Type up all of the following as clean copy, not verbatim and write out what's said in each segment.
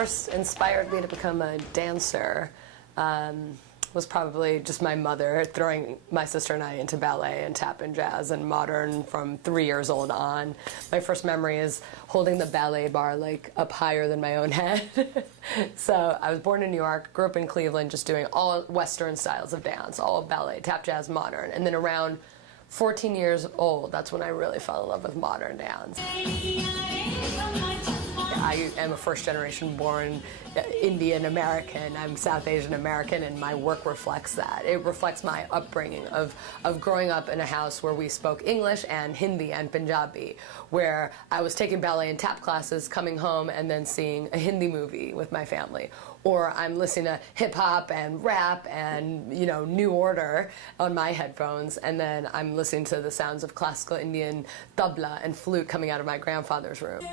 first inspired me to become a dancer was probably just my mother throwing my sister and I into ballet and tap and jazz and modern from 3 years old on. My first memory is holding the ballet bar like up higher than my own head. So I was born in New York, grew up in Cleveland, just doing all Western styles of dance, all ballet, tap, jazz, modern. And then around 14 years old, that's when I really fell in love with modern dance. I am a first-generation born Indian American. I'm South Asian American, and my work reflects that. It reflects my upbringing of growing up in a house where we spoke English and Hindi and Punjabi, where I was taking ballet and tap classes, coming home, and then seeing a Hindi movie with my family. Or I'm listening to hip-hop and rap and, you know, New Order on my headphones, and then I'm listening to the sounds of classical Indian tabla and flute coming out of my grandfather's room.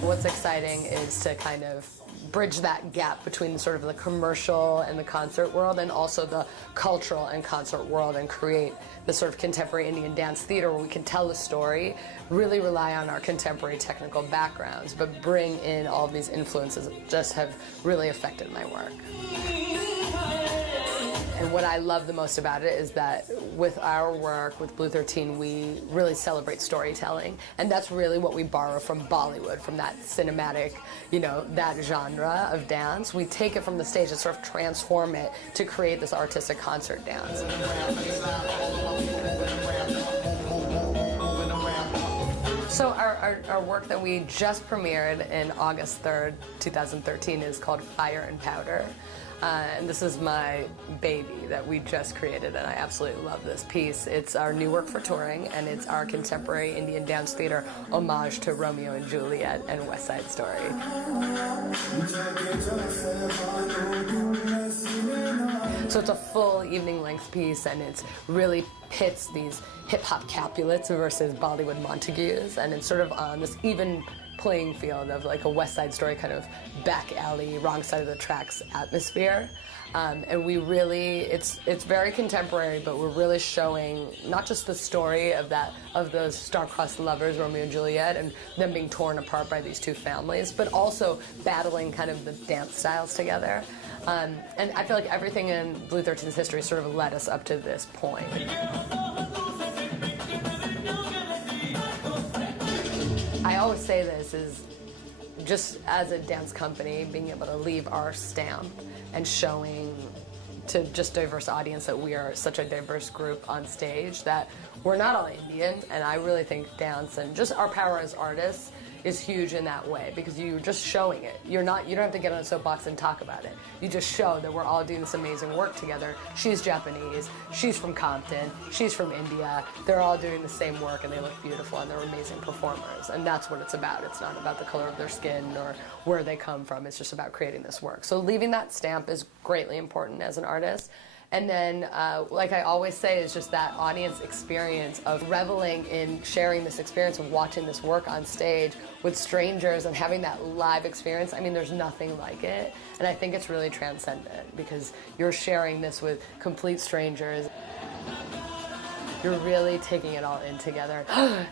What's exciting is to kind of bridge that gap between sort of the commercial and the concert world and also the cultural and concert world and create this sort of contemporary Indian dance theater where we can tell a story, really rely on our contemporary technical backgrounds, but bring in all of these influences that just have really affected my work. And what I love the most about it is that with our work, with Blue13, we really celebrate storytelling. And that's really what we borrow from Bollywood, from that cinematic, you know, that genre of dance. We take it from the stage and sort of transform it to create this artistic concert dance. So our work that we just premiered in August 3rd, 2013 is called Fire and Powder. And this is my baby that we just created, and I absolutely love this piece. It's our new work for touring, and it's our contemporary Indian dance theater homage to Romeo and Juliet and West Side Story. So it's a full evening-length piece, and it really pits these hip-hop Capulets versus Bollywood Montagues, and it's sort of on this even playing field of like a West Side Story kind of back alley, wrong side of the tracks atmosphere. And we really, it's very contemporary, but we're really showing not just the story of those star-crossed lovers, Romeo and Juliet, and them being torn apart by these two families, but also battling kind of the dance styles together. And I feel like everything in Blue13's history sort of led us up to this point. I always say this is just as a dance company, being able to leave our stamp and showing to just diverse audience that we are such a diverse group on stage, that we're not all Indian, and I really think dance and just our power as artists is huge in that way, because you're just showing it. You don't have to get on a soapbox and talk about it. You just show that we're all doing this amazing work together. She's Japanese, she's from Compton, she's from India. They're all doing the same work and they look beautiful and they're amazing performers. And that's what it's about. It's not about the color of their skin or where they come from. It's just about creating this work. So leaving that stamp is greatly important as an artist. And then, like I always say, is just that audience experience of reveling in sharing this experience of watching this work on stage with strangers and having that live experience. I mean, there's nothing like it. And I think it's really transcendent because you're sharing this with complete strangers. You're really taking it all in together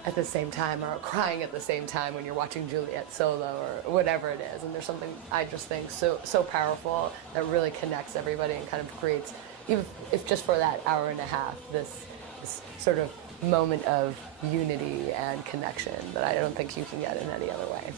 at the same time, or crying at the same time when you're watching Juliet solo or whatever it is. And there's something I just think so powerful that really connects everybody and kind of creates, even if just for that hour and a half, this sort of moment of unity and connection that I don't think you can get in any other way.